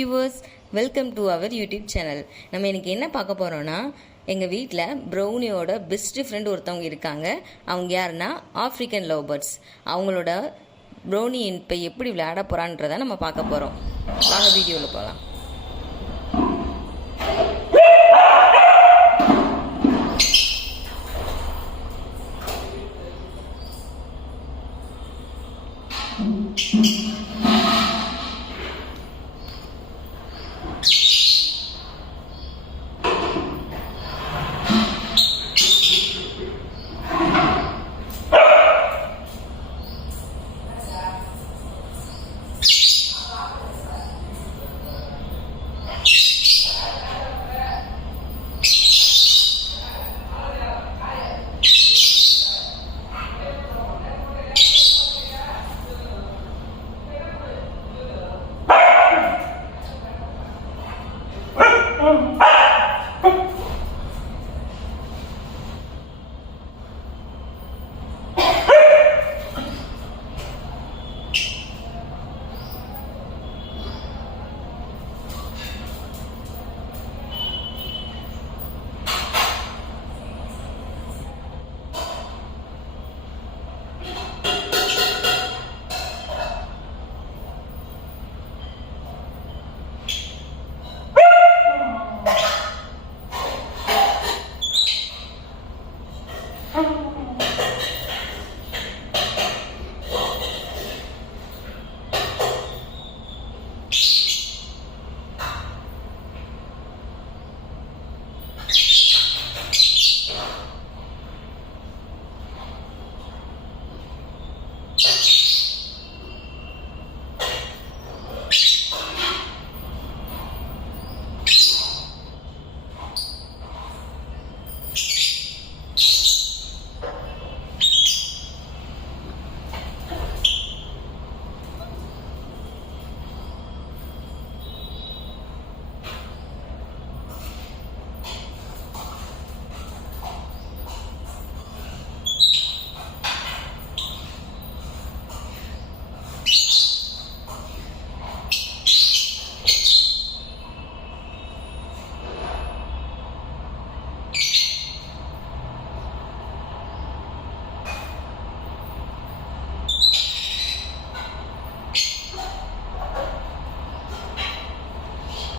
viewers, welcome to our YouTube channel. நம்ம இன்னைக்கு என்ன பார்க்க போறோம்னா எங்க வீட்ல brownieயோட பெஸ்ட் ஃப்ரெண்ட் ஒருத்தவங்க இருக்காங்க. அவங்க யாருன்னா ஆப்பிரிக்கன் லவ் பேர்ட்ஸ். அவங்களோட brownie இப்ப எப்படி விளையாட போறான்றதை நம்ம பார்க்க போறோம். வாங்க வீடியோல போலாம்.